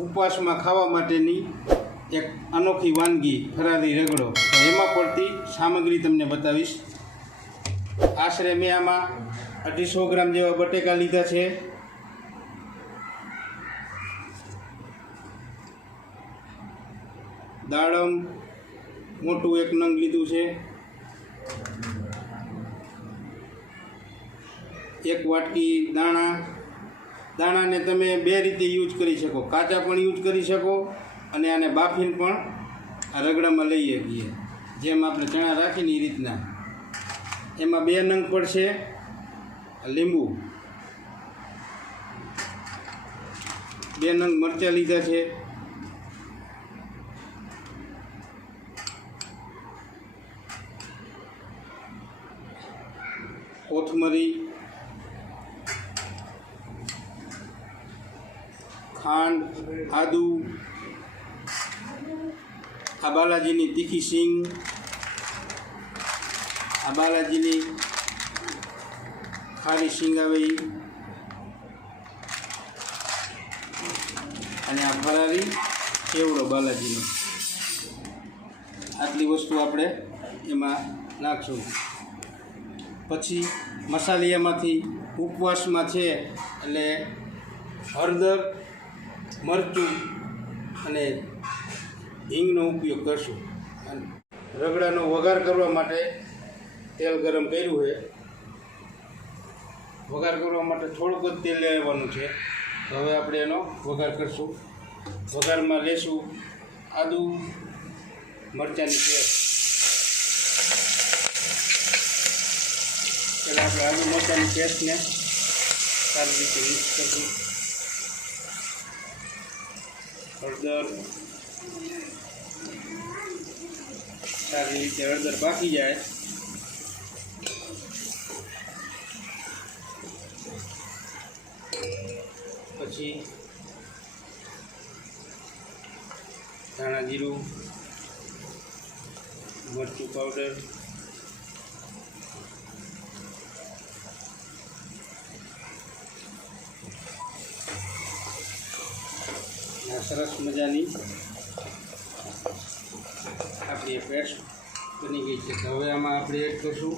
ઉપવાસ में खावा माटेनी एक अनोखी वानगी फरारी रगड़ो। तो एमां पड़ती सामग्री तमने बतावीश। आश्रे मैं आमां 250 ग्राम जेवा बटेका लीधा छे। दाड़म मोटू एक नंग लीधुं छे। एक वाटकी दाणा। दाणा ने तमे बे रीते यूज करी शको, काचा पण यूज करी शको अने आने बाफीने पण आ रगड़ामां लई शकीए। जेम आपणे चणा राखीने ए रीतना। एमां 2 नंग पड़शे લીંબુ, 2 નંગ મરચાં લીધા છે, કોથમરી, ખાંડ, આદુ, આ બાલાજીની તીખી સિંગ, આ બાલાજીની खारी सींग आवे अने आ फरारी केवड़ो बालाजीनो। आटली वस्तु आपणे एमां नाखशुं। पछी मसालियामांथी उपवासमां छे एटले हळदर, मरचुं अने हींगनो उपयोग करशुं। रगड़ानो वघार करवा माटे तेल गरम कर्युं है। वघार करवा माटे थोड़ुंक ज तेल लेवानुं छे। हवे आपणे एनो वघार करशुं। वघारमां लेशुं आदू मरचांनी पेस्ट। पहेला आपणे आदू मरचांनी पेस्टने सारी रीते मिक्स करशुं। हळदर सारी रीते हळदर पाकी जाए पछी धाणा जीरु, मरचुं पाउडर, सरस मजानी आपणी पेस्ट बनी गई है। हवे आमां आपणे एड करशुं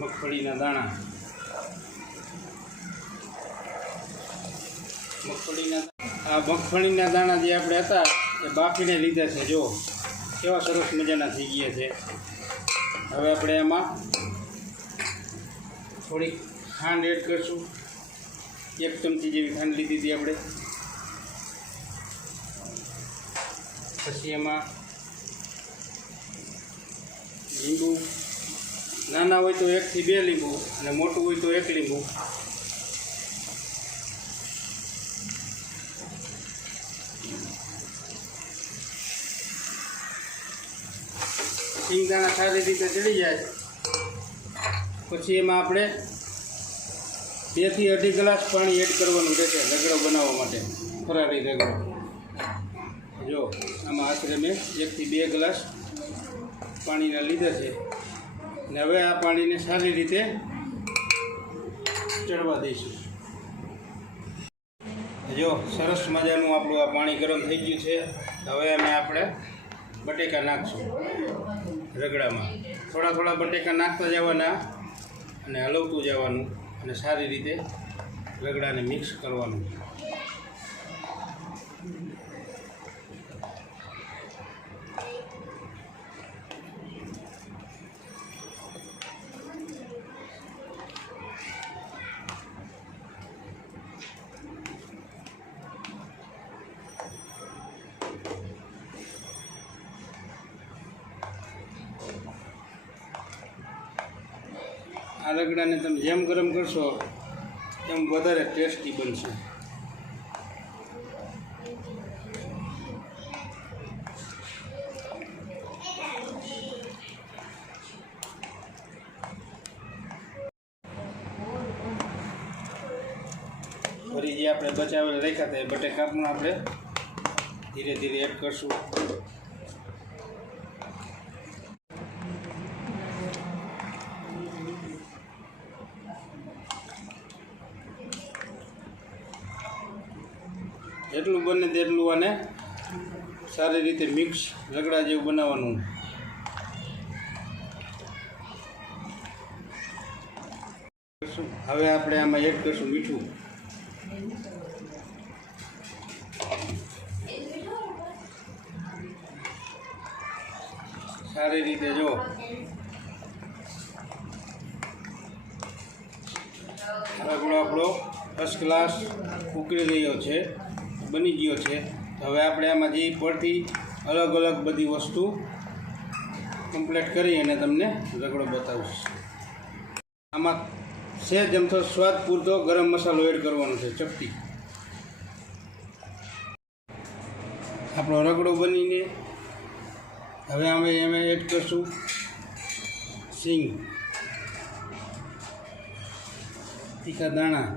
मगफळीना दाणा। मगफळीना दाणा जे आपणे हता ए बाफीने लीधा छे। जो केवा सरस मजाना थई गया छे। हवे आपणे एमां थोड़ी खांड एड करशुं। 1 चमची जेवी खांड लीधी हती आपणे। पछी एमां લીંબુ, नाना होय तो 1 થી 2 લીંબુ अने मोटું होय तो 1 લીંબુ। सींगदाणा सारी रीते चढ़ी जाए पछी एमां आपणे 2 થી 2.5 ग्लास पाणी एड करवानुं रहेशे रगड़ो बनाववा माटे। फरारी रगड़ो जो आमां आशरे मैं 1 થી 2 ग्लास पाणीना लीधा छे ने हवे आ पाणीने सारी रीते चढ़वा दईशुं। जो सरस मजानुं आपणुं आ पाणी गरम थई गयुं छे। हवे एमां आपणे बटेका नाखशुं रगड़ामां। थोड़ा थोड़ा बटेका नाखता जवाना अने हलवतुं जवानुं अने सारी रीते रगड़ाने मिक्स करवानुं। आ रगड़ाने तमे जेम गरम करशो तेम वधारे टेस्टी बनशे। फरी जे आपणे बचावेल राख्या था बटेका पण आपणे धीरे धीरे एड करशुं। જેટલું બને તેટલું આને સારી રીતે મિક્સ રગડા જેવું બનાવવાનું. હવે આપણે આમાં એડ કરીશું મીઠું. સારી રીતે જો રગડો આપણો ફર્સ્ટ ક્લાસ ઉકળી રહ્યો છે, બની ગયો છે. હવે આપણે આમાં જે પડતી અલગ અલગ બધી વસ્તુ કમ્પ્લીટ કરી અને તમને રગડો બતાવીશ. આમાં સહેજ અમથો સ્વાદ પૂરતો ગરમ મસાલો એડ કરવાનો છે, ચપટી. આપણો રગડો બનીને હવે અમે એમાં એડ કરશું સિંગ, તીખા દાણા,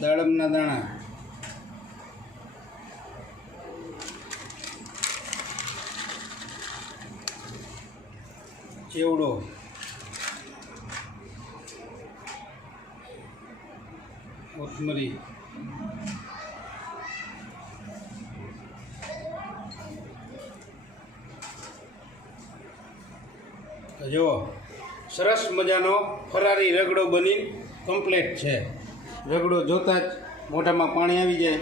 દાડમના દાણા, ચેવડો, કોથમરી, જો સરસ મજાનો ફરારી રગડો બની કમ્પ્લીટ છે. રગડો જોતાં જ મોઢામાં પાણી આવી જાય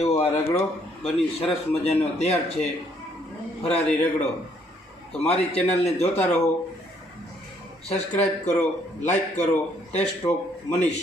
એવો આ રગડો બની સરસ મજાનો તૈયાર છે, ફરારી રગડો. તો મારી ચેનલને જોતા રહો, સબસ્ક્રાઈબ કરો, લાઈક કરો. Taste of Manish.